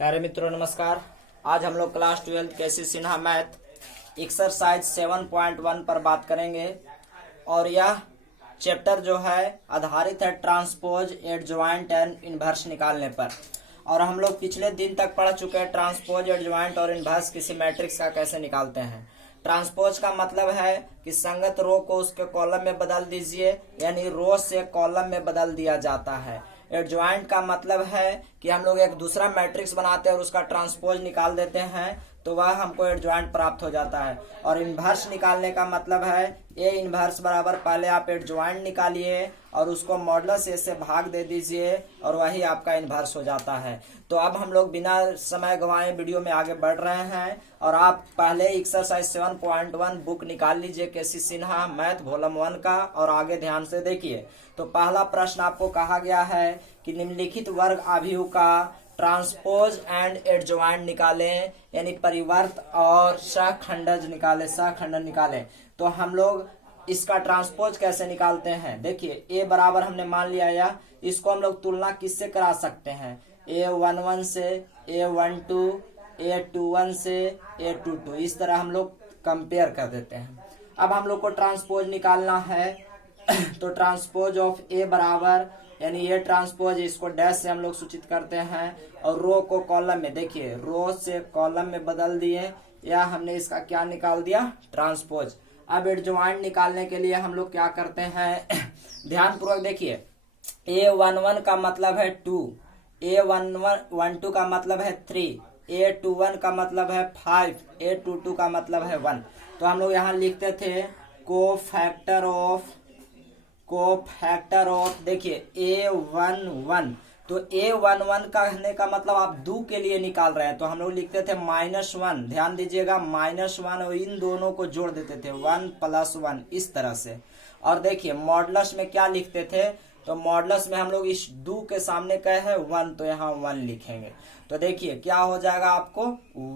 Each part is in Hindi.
प्यारे मित्रों नमस्कार। आज हम लोग क्लास 12 केसी सिन्हा मैथ एक्सरसाइज 7.1 पर बात करेंगे और यह चैप्टर जो है आधारित है ट्रांसपोज एडजॉइंट एंड इनवर्स निकालने पर। और हम लोग पिछले दिन तक पढ़ चुके हैं ट्रांसपोज एडजॉइंट और इनवर्स किसी मैट्रिक्स का कैसे निकालते हैं। ट्रांसपोज का मतलब है कि संगत रो को उसके कॉलम में बदल दीजिए, यानी रो से कॉलम में बदल दिया जाता है। एडजॉइंट का मतलब है कि हम लोग एक दूसरा मैट्रिक्स बनाते हैं और उसका ट्रांसपोज निकाल देते हैं तो वह हमको एडजॉइंट प्राप्त हो जाता है। और इनवर्स निकालने का मतलब है ए इनवर्स बराबर पहले आप एडजॉइंट निकालिए और उसको मॉडुलस ए से भाग दे दीजिए और वही आपका इनवर्स हो जाता है। तो अब हम लोग बिना समय गंवाए वीडियो में आगे बढ़ रहे हैं और आप पहले एक्सरसाइज 7.1 बुक निकाल लीजिए केसी सिन्हा मैथ वॉल्यूम 1 का और आगे ध्यान से देखिए। तो पहला प्रश्न आपको कहा गया है कि निम्नलिखित वर्ग आव्यूह का ट्रांसपोज एंड एडजॉइंट निकालें, यानी परिवर्त और सहखंडज निकालें। तो हम लोग इसका ट्रांसपोज कैसे निकालते हैं, देखिए ए बराबर हमने मान लिया या इसको हम लोग तुलना किससे करा सकते हैं, A11 से A12, A21 से A22, इस तरह हम लोग कंपेयर कर देते हैं। अब हम लोग को ट्रांसपोज निकालना है तो ट्रांसपोज ऑफ ए बराबर, यानी ये ट्रांसपोज इसको डैश से हम लोग सूचित करते हैं और रो को कॉलम में, देखिए रो से कॉलम में बदल दिए या हमने इसका क्या निकाल दिया, ट्रांसपोज। अब एडजॉइंट निकालने के लिए हम लोग क्या करते हैं ध्यान पूर्वक देखिए। A11 का मतलब है 2, A12 का मतलब है 3, A21 का मतलब है 5, A22 का मतलब है 1। तो हम लोग यहाँ लिखते थे कोफैक्टर ऑफ देखिए A11। तो A11 का कहने का मतलब आप दो के लिए निकाल रहे हैं तो हम लोग लिखते थे -1, ध्यान दीजिएगा -1 और इन दोनों को जोड़ देते थे 1 + 1 इस तरह से। और देखिए मॉडुलस में क्या लिखते थे, तो मॉडुलस में हम लोग इस 2 के सामने क्या है 1, तो यहाँ 1 लिखेंगे। तो देखिए क्या हो जाएगा, आपको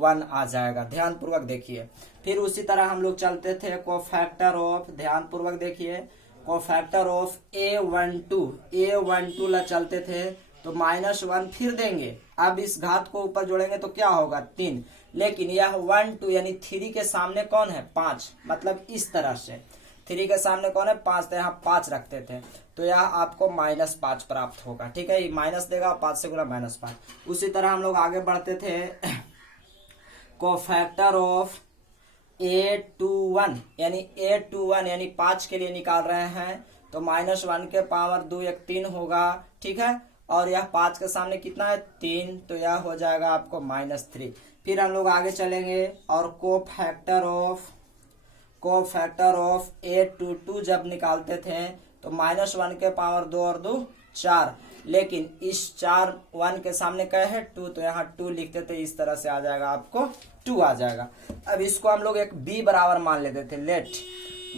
1 आ जाएगा। ध्यान पूर्वक देखिए। फिर उसी तरह हम लोग चलते थे कोफैक्टर ऑफ, ध्यान पूर्वक देखिए, कोफैक्टर ऑफ A12 ला चलते थे तो -1 फिर देंगे। अब इस घात को ऊपर जोड़ेंगे तो क्या होगा 3, लेकिन यह 1 2 यानी 3 के सामने कौन है 5, मतलब इस तरह से 3 के सामने कौन है 5, तो यहाँ 5 रखते थे तो यह आपको -5 प्राप्त होगा। ठीक है, ये माइनस देगा 5 से गुना -5। उसी तरह हम लोग आगे बढ़ते थे कोफैक्टर ऑफ A21 यानी 5 के लिए निकाल रहे हैं तो -1 के पावर 2 1 3 होगा। ठीक है, और यह 5 के सामने कितना है 3, तो यह हो जाएगा आपको -3। फिर हम लोग आगे चलेंगे और कोफैक्टर ऑफ A22 जब निकालते थे तो -1 के पावर 2 और 2 4, लेकिन इस 1 के सामने क्या है 2, तो यहाँ 2 लिखते थे, इस तरह से आ जाएगा आपको 2 आ जाएगा। अब इसको हम लोग एक b बराबर मान लेते थे, लेट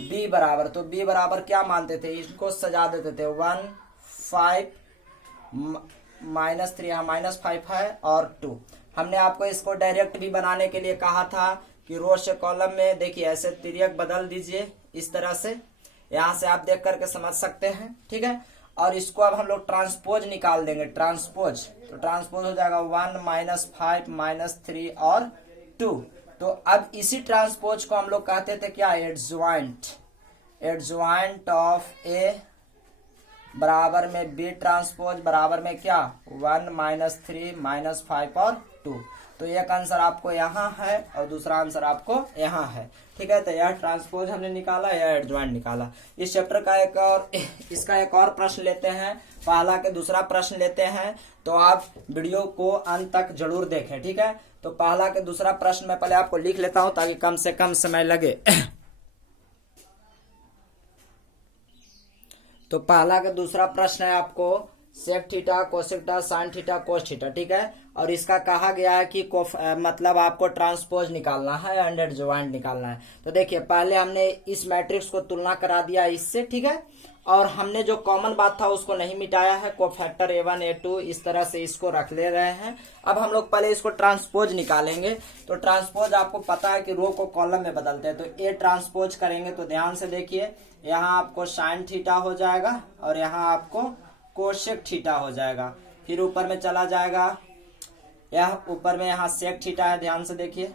b बराबर, तो b बराबर क्या मानते थे, इसको सजा देते थे 1 5 -3, यहाँ -5 है और 2। हमने आपको इसको डायरेक्ट भी बनाने के लिए कहा था कि रो से कॉलम में देखिए ऐसे तिर्यक बदल दीजिए इस तरह से, यहाँ से आप देख करके समझ सकते हैं। ठीक है, और इसको अब हम लोग ट्रांसपोज निकाल देंगे, ट्रांसपोज, तो ट्रांसपोज हो जाएगा 1 -5 -3 और 2। तो अब इसी ट्रांसपोज को हम लोग कहते थे क्या, एडजॉइंट ऑफ A बराबर में B ट्रांसपोज बराबर में क्या 1 -3 -5 और 2। तो एक आंसर आपको यहाँ है और दूसरा आंसर आपको यहाँ है। ठीक है, तो यह ट्रांसपोज हमने निकाला, यह एडजॉइंट निकाला। इस चैप्टर का इसका एक और प्रश्न लेते हैं, पहला के दूसरा प्रश्न लेते हैं, तो आप वीडियो को अंत तक जरूर देखें। ठीक है, तो पहला के दूसरा प्रश्न मैं पहले आपको लिख लेता हूं ताकि कम से कम समय लगे तो पहला का दूसरा प्रश्न है आपको sec theta cosec theta sine theta cos theta. ठीक है, और इसका कहा गया है कि मतलब आपको ट्रांसपोज निकालना है एंड एडजॉइंट निकालना है। तो देखिए पहले हमने इस मैट्रिक्स को तुलना करा दिया इससे, ठीक है, और हमने जो कॉमन बात था उसको नहीं मिटाया है, कोफैक्टर A1 A2 इस तरह से इसको रख ले रहे हैं। अब हम लोग पहले इसको ट्रांसपोज निकालेंगे। तो ट्रांसपोज आपको पता है कि रो को कॉलम में बदलते हैं, तो ए ट्रांसपोज करेंगे तो ध्यान से देखिए, यहाँ आपको साइन थीटा हो जाएगा और यहाँ आपको कोसेक थीटा हो जाएगा। फिर ऊपर में चला जाएगा यह ऊपर में यहाँ सेक थीटा है, ध्यान से देखिए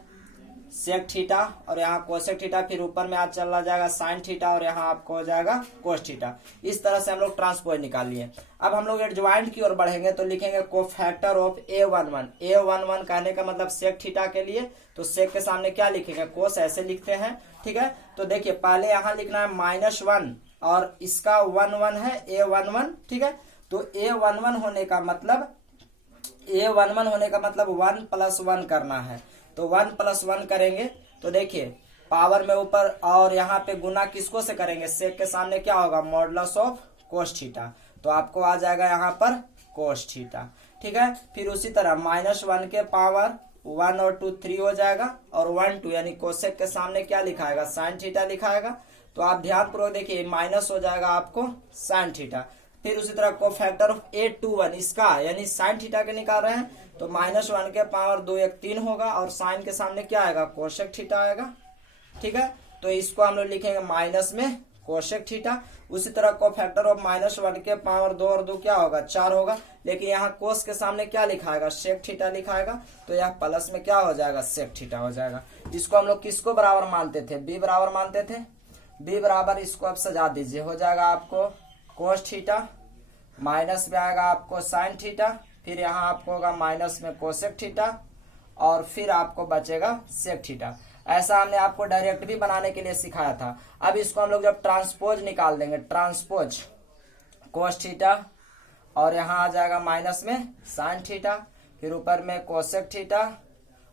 सेक थीटा, और यहाँ कोसेक थीटा, फिर ऊपर में आज चला जाएगा साइन थीटा, और यहाँ आपको हो जाएगा कोस थीटा। इस तरह से हम लोग ट्रांसपोज निकाल लिए। अब हम लोग एडजॉइंट की ओर बढ़ेंगे तो लिखेंगे कोफैक्टर ऑफ A11। A11 कहने का मतलब सेक थीटा के लिए तो सेक के सामने क्या लिखेंगे, कोस, ऐसे लिखते हैं। ठीक है, तो देखिए पहले यहाँ लिखना है -1 और इसका 1 है A11। ठीक है, तो A11 होने का मतलब 1 + 1 करना है, तो 1 + 1 करेंगे तो देखिए पावर में ऊपर, और यहाँ पे गुना किसको से करेंगे, सेक के सामने क्या होगा, मॉडुलस ऑफ कोस थीटा, तो आपको आ जाएगा यहाँ पर कोस थीटा। ठीक है, फिर उसी तरह -1 के पावर 1 और 2 3 हो जाएगा, और 1 2 यानी कोसेक के सामने क्या लिखाएगा, साइन थीटा लिखाएगा। तो आप ध्यान पूर्वक देखिए माइनस हो जाएगा आपको साइन थीटा। फिर उसी तरह कोफैक्टर ऑफ A21, इसका यानी साइन थीटा के निकाल रहे हैं तो -1 के पावर 2 1 3 होगा, और साइन के सामने क्या आएगा, कोसेक थीटा आएगा। ठीक है, तो इसको हम लोग लिखेंगे माइनस में कोसेक थीटा। उसी तरह कोफैक्टर ऑफ -1 के पावर 2 और 2 क्या होगा, 4 होगा, लेकिन यहाँ कोस के सामने क्या लिखाएगा, सेक थीटा लिखाएगा, तो यह प्लस में क्या हो जाएगा, सेक थीटा हो जाएगा। इसको हम लोग किसको बराबर मानते थे, B बराबर मानते थे। B बराबर, इसको आप सजा दीजिए, हो जाएगा आपको कोस थीटा, माइनस में आएगा आपको साइन थीटा, फिर यहाँ आपको होगा माइनस में कोसेक थीटा, और फिर आपको बचेगा सेक थीटा। ऐसा हमने आपको डायरेक्ट भी बनाने के लिए सिखाया था। अब इसको हम लोग जब ट्रांसपोज निकाल देंगे, ट्रांसपोज कोस थीटा, और यहाँ आ जाएगा माइनस में साइन थीटा, फिर ऊपर में कोसेक थीटा,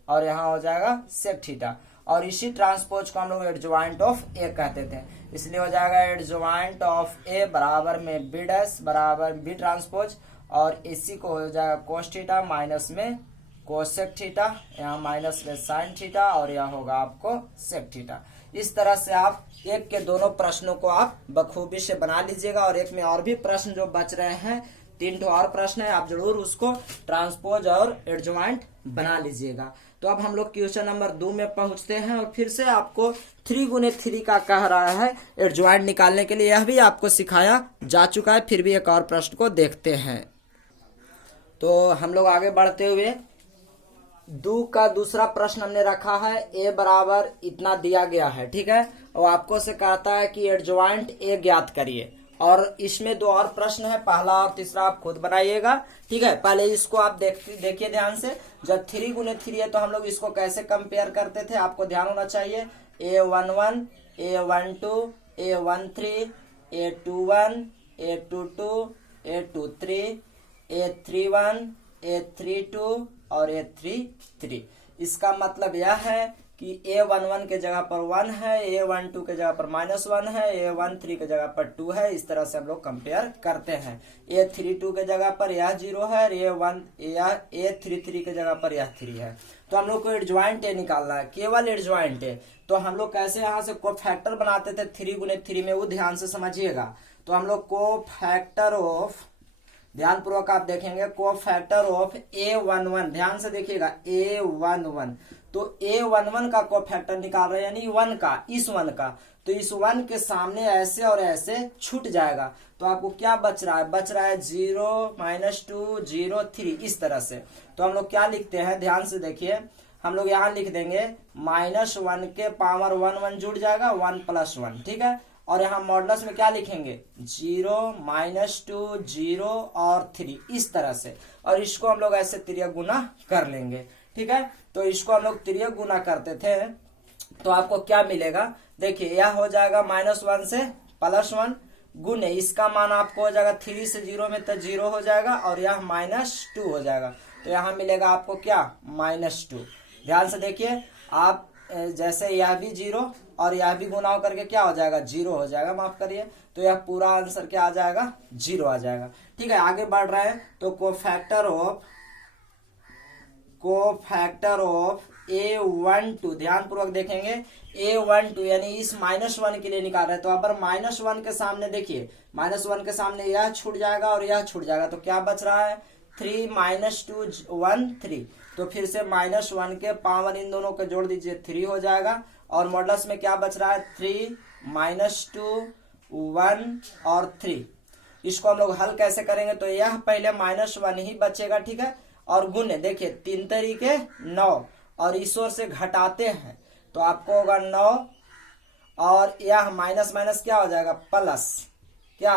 और यहाँ हो जाएगा सेक थीटा। और इसी ट्रांसपोज को हम लोग एडजॉइंट ऑफ A कहते थे, इसलिए हो जाएगा एडजॉइंट ऑफ A बराबर में B डैश बराबर B ट्रांसपोज, और इसी को हो जाएगा कोस थीटा माइनस में कोसेक थीटा, यहाँ माइनस में साइन थीटा, और यह होगा आपको सेक थीटा। इस तरह से आप एक के दोनों प्रश्नों को आप बखूबी से बना लीजिएगा, और एक में और भी प्रश्न जो बच रहे हैं, 3 और प्रश्न है, आप जरूर उसको ट्रांसपोज और एडजॉइंट बना लीजिएगा। तो अब हम लोग क्वेश्चन नंबर 2 में पहुंचते हैं, और फिर से आपको 3 × 3 का कह रहा है एडजॉइंट निकालने के लिए, यह भी आपको सिखाया जा चुका है, फिर भी एक और प्रश्न को देखते हैं। तो हम लोग आगे बढ़ते हुए 2 का दूसरा प्रश्न हमने रखा है, A बराबर इतना दिया गया है। ठीक है, और आपको से कहता है कि एडजॉइंट A ज्ञात करिए, और इसमें 2 और प्रश्न है, पहला और तीसरा आप खुद बनाइएगा। ठीक है, पहले इसको आप देखिए ध्यान से। जब 3 × 3 है तो हम लोग इसको कैसे कंपेयर करते थे, आपको ध्यान होना चाहिए। A11, A12, A13, A21, A22, A23, A31, A32 और A33। इसका मतलब यह है कि A11 के जगह पर 1 है, A12 के जगह पर -1 है, A13 के जगह पर 2 है। इस तरह से हम लोग कंपेयर करते हैं। A32 के जगह पर यह 0 है, A33 के जगह पर यह 3 है। तो हम लोग को एडजॉइंट A निकालना है, केवल एडजॉइंट A। तो हम लोग कैसे यहाँ से कोफैक्टर बनाते थे 3 × 3 में, वो ध्यान से समझिएगा। तो हम लोग कोफैक्टर ऑफ, ध्यान पूर्वक आप देखेंगे, कोफैक्टर ऑफ A11, ध्यान से देखिएगा A11, तो A11 का कोफैक्टर निकाल रहे हैं, यानी 1 का, इस 1 का, तो इस 1 के सामने ऐसे और ऐसे छूट जाएगा, तो आपको क्या बच रहा है, 0 -2 0 3, इस तरह से। तो हम लोग क्या लिखते हैं, ध्यान से देखिए, हम लोग यहाँ लिख देंगे -1 के पावर 1 1 जुड़ जाएगा, 1 + 1। ठीक है, और यहाँ मॉडुलस में क्या लिखेंगे, 0 -2 0 और 3, इस तरह से। और इसको हम लोग ऐसे तिर्यक गुना कर लेंगे। ठीक है, तो इसको हम लोग तिर्यक गुना करते थे, तो आपको क्या मिलेगा, देखिए यह हो जाएगा -1 से +1 गुने, इसका मान आपको हो जाएगा 3 से 0 में तो 0 हो जाएगा, और यह -2 हो जाएगा, तो यहाँ मिलेगा आपको क्या, -2। ध्यान से देखिए आप, जैसे यह भी 0 और यह भी गुना करके क्या हो जाएगा, 0 हो जाएगा, माफ करिए, तो यह पूरा आंसर क्या आ जाएगा, 0 आ जाएगा। ठीक है, आगे बढ़ रहे हैं, तो कोफैक्टर ऑफ A12, ध्यान पूर्वक देखेंगे, A12 यानी इस -1 के लिए निकाल रहे हैं, तो अगर -1 के सामने देखिए, -1 के सामने यह छूट जाएगा और यह छूट जाएगा, तो क्या बच रहा है, 3 -2 1 3, तो फिर से -1 के पावर इन दोनों को जोड़ दीजिए, 3 हो जाएगा, और मॉडुलस में क्या बच रहा है, 3 -2 1 और 3। इसको हम लोग हल कैसे करेंगे, तो यह पहले -1 ही बचेगा। ठीक है, और गुने, देखिए 3 तरीके 9, और इस ओर से घटाते हैं तो आपको होगा 9, और यह माइनस माइनस क्या हो जाएगा, प्लस, क्या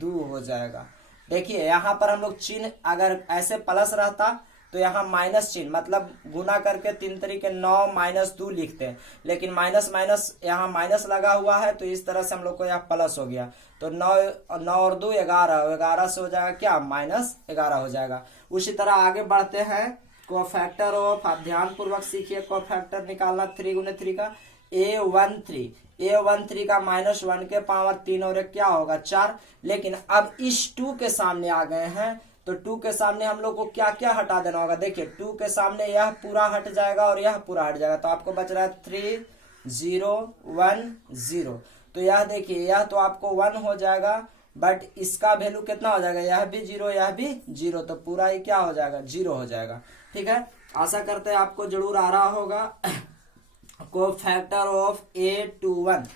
2 हो जाएगा। देखिए यहाँ पर हम लोग चिन्ह अगर ऐसे प्लस रहता तो यहाँ माइनस चिन्ह, मतलब गुना करके 3 तरीके 9 माइनस 2 लिखते हैं, लेकिन माइनस माइनस यहाँ माइनस लगा हुआ है तो इस तरह से हम लोग को यहाँ प्लस हो गया। तो 9 और 2 11, 11 से हो जाएगा क्या, -11 हो जाएगा। उसी तरह आगे बढ़ते हैं, कोफैक्टर ऑफ, आप ध्यान पूर्वक सीखिए कोफैक्टर निकालना 3 गुने 3 का, A13 का -1 के पावर 3 और 1 क्या होगा 4। लेकिन अब इस 2 के सामने आ गए हैं तो 2 के सामने हम लोग को क्या क्या हटा देना होगा, देखिए 2 के सामने यह पूरा हट जाएगा और यह पूरा हट जाएगा, तो आपको बच रहा है 3 0 1 0। तो यह देखिए यह तो आपको 1 हो जाएगा, बट इसका वैल्यू कितना हो जाएगा, यह भी 0 यह भी 0, तो पूरा ही क्या हो जाएगा, 0 हो जाएगा। ठीक है, आशा करते हैं आपको जरूर आ रहा होगा। कोफैक्टर ऑफ A21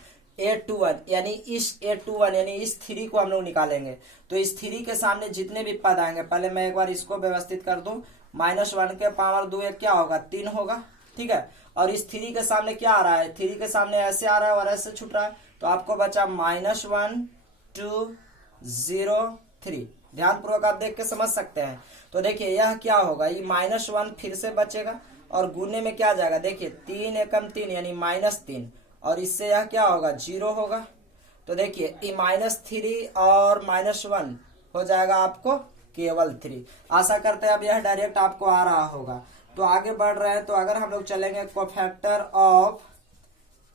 यानी इस A21 यानी इस 3 को हम लोग निकालेंगे, तो इस 3 के सामने जितने भी पद आएंगे, पहले मैं एक बार इसको व्यवस्थित कर दूं, -1 के पावर 2 1 क्या होगा 3 होगा। ठीक है, और इस 3 के सामने क्या आ रहा है, 3 के सामने ऐसे आ रहा है और ऐसे छूट रहा है, तो आपको बचा -1 2 0 3। ध्यान पूर्वक आप देख के समझ सकते हैं। तो देखिए यह क्या होगा, ये -1 फिर से बचेगा और गुने में क्या जाएगा, देखिए 3 एकम 3 यानी -3, और इससे यह क्या होगा 0 होगा। तो देखिए ये -3 और -1 हो जाएगा आपको केवल 3। आशा करते हैं अब यह डायरेक्ट आपको आ रहा होगा। तो आगे बढ़ रहे हैं, तो अगर हम लोग चलेंगे कोफैक्टर ऑफ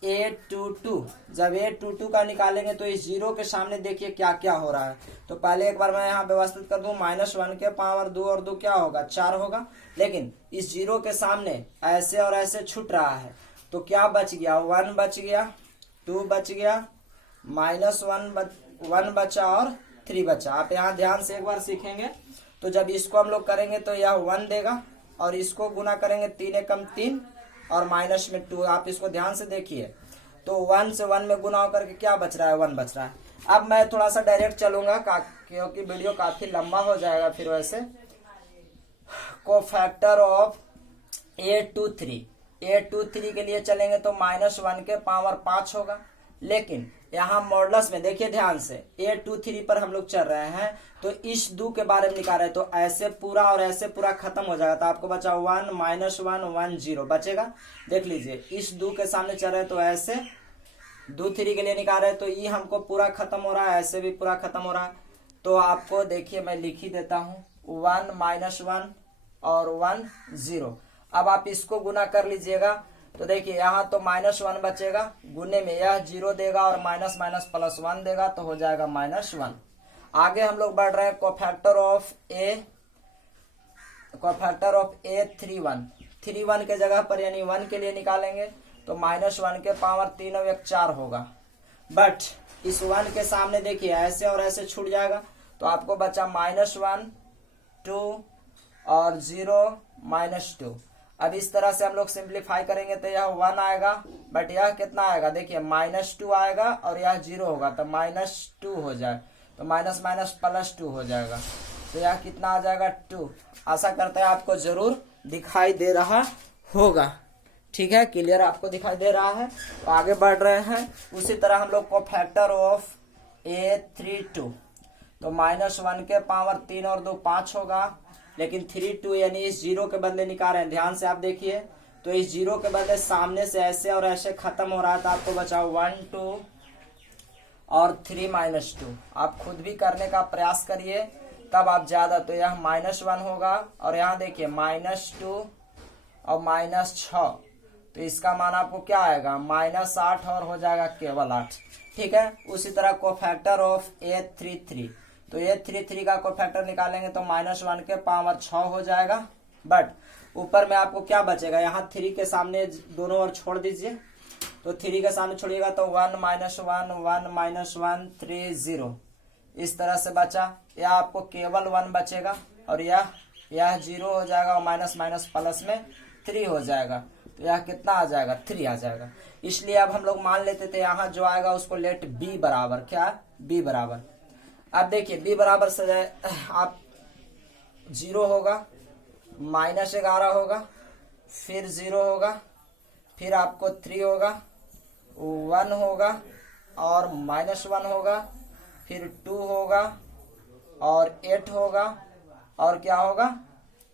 A22, जब A22 का निकालेंगे तो इस 0 के सामने देखिए क्या क्या हो रहा है। तो पहले एक बार मैं यहाँ व्यवस्थित कर दूं, -1 के पावर 2 और 2 क्या होगा 4 होगा, लेकिन इस 0 के सामने ऐसे और ऐसे छूट रहा है, तो क्या बच गया, 1 बच गया, 2 बच गया, -1 बचा और 3 बचा। आप यहाँ ध्यान से एक बार सीखेंगे तो जब इसको हम लोग करेंगे तो यह 1 देगा, और इसको गुना करेंगे 3 एकम 3 और माइनस में 2। आप इसको ध्यान से देखिए, तो 1 से 1 में गुना होकर के क्या बच रहा है, 1 बच रहा है। अब मैं थोड़ा सा डायरेक्ट चलूंगा क्योंकि वीडियो काफी लंबा हो जाएगा फिर वैसे। कोफैक्टर ऑफ A23 के लिए चलेंगे तो -1 के पावर 5 होगा, लेकिन यहाँ मॉडुलस में देखिए ध्यान से, A23 पर हम लोग चल रहे हैं तो इस 2 के बारे में निकाल रहे हैं, तो ऐसे पूरा और ऐसे पूरा खत्म हो जाएगा, तो आपको बचा 1 -1 1 0 बचेगा। देख लीजिए इस 2 के सामने चल रहे हैं तो ऐसे 2 3 के लिए निकाल रहे हैं, तो ये हमको पूरा खत्म हो रहा है, ऐसे भी पूरा खत्म हो रहा है। तो आपको देखिए मैं लिख ही देता हूँ, 1 -1 और 1 0। अब आप इसको गुना कर लीजिएगा, तो देखिए यहाँ तो -1 बचेगा, गुने में यह 0 देगा और माइनस माइनस +1 देगा, तो हो जाएगा -1। आगे हम लोग बढ़ रहे हैं कोफैक्टर ऑफ A31 के जगह पर यानी 1 के लिए निकालेंगे तो -1 के पावर 3 और 1 4 होगा, बट इस 1 के सामने देखिए ऐसे और ऐसे छूट जाएगा, तो आपको बचा -1 2 और 0 -2। अब इस तरह से हम लोग सिंप्लीफाई करेंगे तो यह 1 आएगा, बट यह कितना आएगा, देखिए -2 आएगा और यह 0 होगा, तो -2 हो जाए, तो माइनस माइनस +2 हो जाएगा, तो यह कितना आ जाएगा 2। आशा करते हैं आपको जरूर दिखाई दे रहा होगा। ठीक है, क्लियर आपको दिखाई दे रहा है। तो आगे बढ़ रहे हैं, उसी तरह हम लोग को फैक्टर ऑफ A32, तो -1 के पावर 3 और 2 5 होगा, लेकिन 3 2 यानी इस 0 के बदले निकाल रहे हैं, ध्यान से आप देखिए, तो इस 0 के बदले सामने से ऐसे और ऐसे खत्म हो रहा है, तो आपको बचा 1 2 और 3 -2। आप खुद भी करने का प्रयास करिए तब आप ज्यादा, तो यह -1 होगा, और यहाँ देखिए -2 और -6, तो इसका मान आपको क्या आएगा -8 और हो जाएगा केवल 8। ठीक है, उसी तरह कोफैक्टर ऑफ A33, तो A33 का कोफैक्टर निकालेंगे तो -1 के पावर 6 हो जाएगा, बट ऊपर में आपको क्या बचेगा, यहाँ 3 के सामने दोनों ओर छोड़ दीजिए, तो 3 के सामने छोड़िएगा तो 1 -1 1 -1 3 0, इस तरह से बचा। यह आपको केवल 1 बचेगा और यह 0 हो जाएगा और माइनस माइनस प्लस में 3 हो जाएगा, तो यह कितना आ जाएगा 3 आ जाएगा। इसलिए अब हम लोग मान लेते थे यहाँ जो आएगा उसको लेट b बराबर, क्या b बराबर, अब देखिए b बराबर से आप 0 होगा -11 होगा, फिर 0 होगा, फिर आपको 3 होगा, 1 होगा और -1 होगा, फिर 2 होगा और 8 होगा और क्या होगा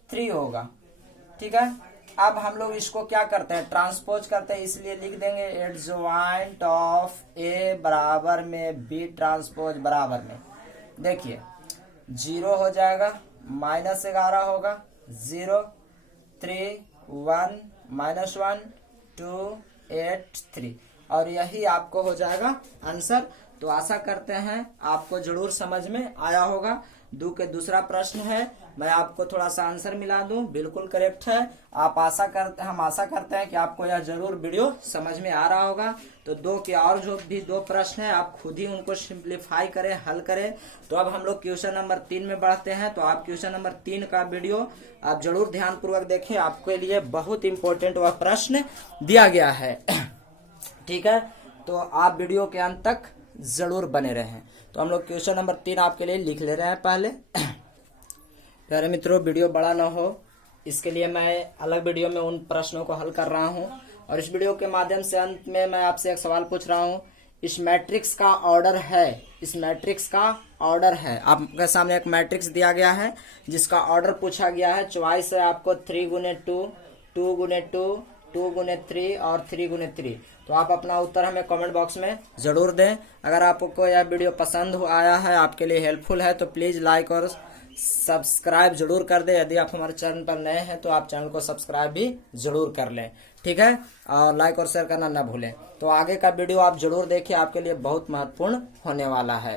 3 होगा। ठीक है, अब हम लोग इसको क्या करते हैं, ट्रांसपोज करते हैं, इसलिए लिख देंगे एडजॉइंट ऑफ ए बराबर में बी ट्रांसपोज बराबर में, देखिए 0 हो जाएगा, -11 होगा, 0 3 1 -1 2 8 3 और यही आपको हो जाएगा आंसर। तो आशा करते हैं आपको जरूर समझ में आया होगा। के दूसरा प्रश्न है, मैं आपको थोड़ा सा आंसर मिला दूं, बिल्कुल करेक्ट है। हम आशा करते हैं कि आपको यह जरूर वीडियो समझ में आ रहा होगा। तो 2 के और जो भी 2 प्रश्न है आप खुद ही उनको सिंप्लीफाई करें, हल करें। तो अब हम लोग क्वेश्चन नंबर 3 में बढ़ते हैं। तो आप क्वेश्चन नंबर 3 का वीडियो आप जरूर ध्यान पूर्वक देखें, आपके लिए बहुत इंपॉर्टेंट वह प्रश्न दिया गया है। ठीक है, तो आप वीडियो के अंत तक जरूर बने रहें। तो हम लोग क्वेश्चन नंबर 3 आपके लिए लिख ले रहे हैं पहले। प्यारे मित्रों, वीडियो बड़ा ना हो इसके लिए मैं अलग वीडियो में उन प्रश्नों को हल कर रहा हूं, और इस वीडियो के माध्यम से अंत में मैं आपसे एक सवाल पूछ रहा हूं। इस मैट्रिक्स का ऑर्डर है, इस मैट्रिक्स का ऑर्डर है, आपके सामने एक मैट्रिक्स दिया गया है जिसका ऑर्डर पूछा गया है। चॉइस है आपको 3 × 2, 2 × 2, 2 × 3 और 3 × 3। तो आप अपना उत्तर हमें कमेंट बॉक्स में जरूर दें। अगर आपको यह वीडियो पसंद आया है, आपके लिए हेल्पफुल है, तो प्लीज लाइक और सब्सक्राइब जरूर कर दें। यदि आप हमारे चैनल पर नए हैं तो आप चैनल को सब्सक्राइब भी जरूर कर लें। ठीक है, और लाइक और शेयर करना ना भूलें। तो आगे का वीडियो आप जरूर देखिए, आपके लिए बहुत महत्वपूर्ण होने वाला है।